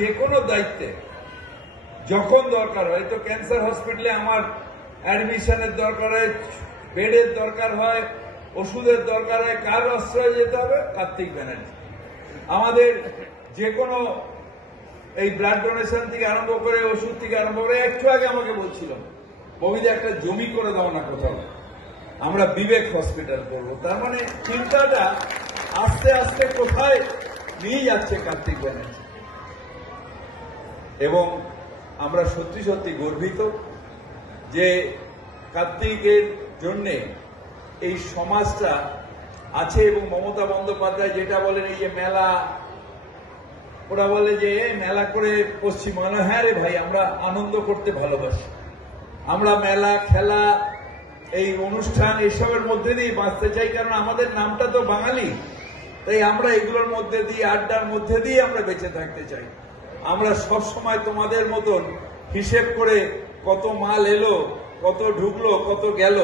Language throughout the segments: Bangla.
যে কোনো দায়িত্বে যখন দরকার হয়, তো ক্যান্সার হসপিটালে আমার অ্যাডমিশনের দরকার হয়, বেডের দরকার হয়, ওষুধের দরকার হয়, কার আশ্রয়ে যেতে হবে? কার্তিক ব্যানার্জি। আমাদের যে কোনো এই ব্লাড ডোনেশন থেকে আরম্ভ করে, ওষুধ থেকে আরম্ভ করে, একটু আগে আমাকে বলছিল ববিদা একটা জমি করে দাও না কোথাও, আমরা বিবেক হসপিটাল করবো। তার মানে চিন্তাটা আস্তে আস্তে কোথায় নিয়ে যাচ্ছে কার্তিক ব্যানার্জি। এবং আমরা সত্যি সত্যি গর্বিত যে কার্তিকের জন্যে এই সমাজটা আছে। এবং মমতা বন্দ্যোপাধ্যায় যেটা বলেন, এই যে মেলা, ওরা বলে যে মেলা করে পশ্চিমবাংলা, হ্যাঁ রে ভাই, আমরা আনন্দ করতে ভালোবাসি, আমরা মেলা, খেলা, এই অনুষ্ঠান, এসবের মধ্যে দিয়ে বাঁচতে চাই, কারণ আমাদের নামটা তো বাঙালি। তাই আমরা এগুলোর মধ্যে দিয়ে, আড্ডার মধ্যে দিয়ে আমরা বেঁচে থাকতে চাই। আমরা সব সময় তোমাদের মতন হিসেব করে কত মাল এলো, কত ঢুকলো, কত গেল,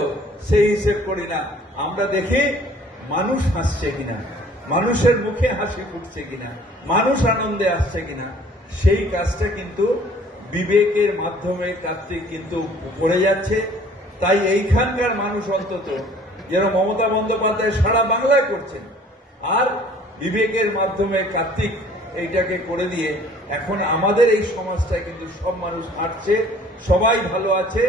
সেই হিসেব করি না। আমরা দেখি মানুষ হাসছে কিনা, মানুষের মুখে হাসি ফুটছে কিনা, মানুষ আনন্দে আসছে কিনা। সেই কাজটা কিন্তু বিবেকের মাধ্যমে কার্তিক কিন্তু করে যাচ্ছে। তাই এইখানকার মানুষ অন্তত যেন মমতা বন্দ্যোপাধ্যায় সারা বাংলায় করছেন, আর বিবেকের মাধ্যমে কার্তিক এইটাকে করে দিয়ে এখন আমাদের এই সমাজটায় কিন্তু সব মানুষ হাঁটছে, সবাই ভালো আছে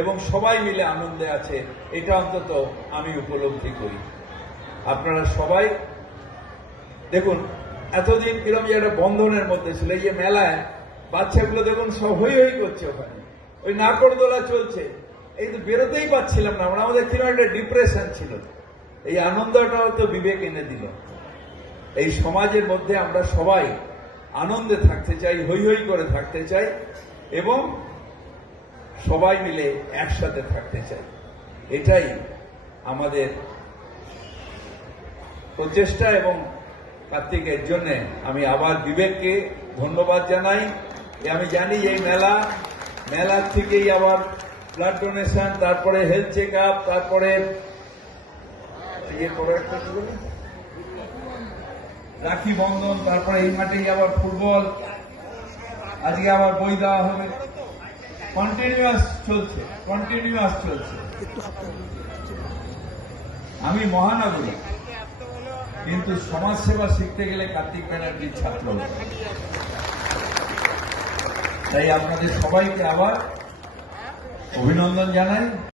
এবং সবাই মিলে আনন্দে আছে। এটা অন্তত আমি উপলব্ধি করি। আপনারা সবাই দেখুন, এতদিন কিরম যে একটা বন্ধনের মধ্যে ছিল, এই যে মেলায় বাচ্চাগুলো দেখুন সব হই হই করছে, ওখানে ওই নাকড়দোলা চলছে, এই তো বেরোতেই পাচ্ছিলাম না আমরা, আমাদের কিরম একটা ডিপ্রেশন ছিল। এই আনন্দটাও তো বিবেক এনে দিল। এই সমাজের মধ্যে আমরা সবাই আনন্দে থাকতে চাই, হই হই করে থাকতে চাই এবং সবাই মিলে একসাথে থাকতে চাই। এটাই আমাদের প্রচেষ্টা। এবং কার্তিকের জন্য আমি আবার বিবেককে ধন্যবাদ জানাই। আমি জানি এই মেলার থেকেই আবার ব্লাড ডোনেশন, তারপরে হেলথ চেক আপ, তারপরে রাখি বন্ধন, তারপরে এই মাঠেই আবার ফুটবল, আজকে আবার বই দেওয়া হবে। কন্টিনিউয়াস চলছে। আমি মহানগরী, কিন্তু সমাজসেবা শিখতে গেলে কার্তিক ব্যানার্জির ছাত্র। তাই আপনাদের সবাইকে আবার অভিনন্দন জানাই।